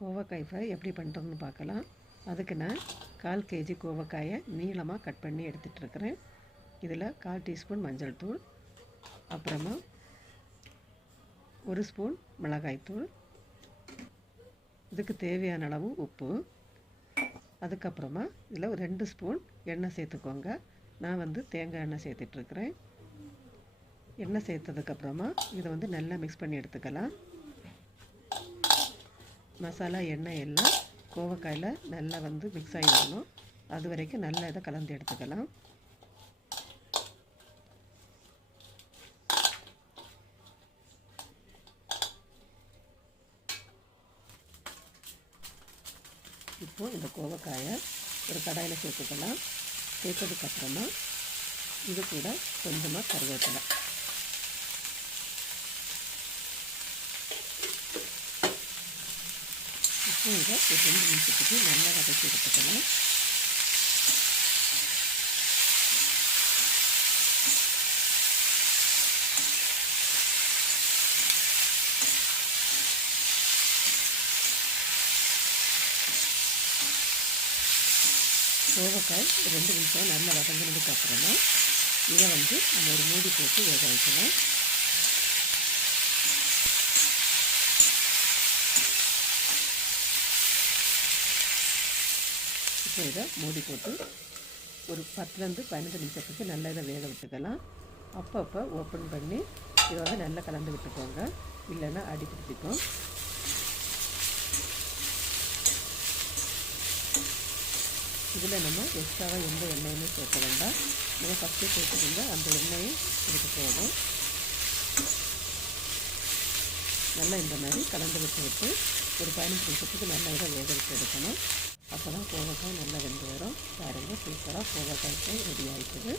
கோவக்காய் ஃப்ரை எப்படி பண்ணுறதுன்னு பார்க்கலாம். அதுக்கு நான் கால் கேஜி கோவக்காயை நீளமாக கட் பண்ணி எடுத்துகிட்ருக்குறேன் இதில் கால் டீஸ்பூன் மஞ்சள் தூள் அப்புறமா ஒரு ஸ்பூன் மிளகாய்த்தூள் இதுக்கு தேவையான அளவு உப்பு அதுக்கப்புறமா இதில் ஒரு ரெண்டு ஸ்பூன் எண்ணெய் சேர்த்துக்கோங்க. நான் வந்து தேங்காய் எண்ணெய் சேர்த்துட்ருக்குறேன் எண்ணெய் சேர்த்ததுக்கப்புறமா இதை வந்து நல்லா மிக்ஸ் பண்ணி எடுத்துக்கலாம். மசாலா எண்ணெய் எல்லாம் கோவக்காயில் நல்லா வந்து மிக்ஸ் ஆகி வரணும் அது வரைக்கும் நல்லா இதை கலந்து எடுத்துக்கலாம். இப்போது இந்த கோவக்காயை ஒரு கடாயில் சேர்த்துக்கலாம். சேர்த்ததுக்கப்புறமா இது கூட கொஞ்சமாக கருவேப்பிலை. இங்கே ஒரு ரெண்டு நிமிஷத்துக்கு நல்லா வதக்கி எடுத்துக்கலாம் கோவக்காய் ரெண்டு நிமிஷம் நல்லா வதங்கினதுக்கு அப்புறமா இதை வந்து நம்ம ஒரு மூடி போட்டு வேக வைக்கலாம் இப்போ இதை மூடி போட்டு ஒரு பத்துலேருந்து பதினஞ்சு நிமிஷத்துக்கு நல்லா இதை வேக விட்டுக்கலாம். அப்பப்போ ஓப்பன் பண்ணி இதை வந்து நல்லா கலந்து விட்டுக்கோங்க. இல்லைன்னா அடி பிடிச்சிக்கும். இதில் நம்ம எக்ஸ்ட்ராவாக எந்த எண்ணெயுமே சேர்க்க வேண்டாம். நம்ம ஃபஸ்ட்டு சேர்த்துருந்த அந்த எண்ணெயும் இதுக்கு போதும். நல்லா இந்த மாதிரி கலந்து விட்டு விட்டு ஒரு பதினஞ்சு நிமிஷத்துக்கு நல்லா இதை வேக விட்டு எடுக்கணும். அப்போ தான் கோவக்காய் நல்லா வெந்து வரும். பாருங்கள் சூப்பராக கோவக்காய்க்கு ரெடி ஆகிட்டுது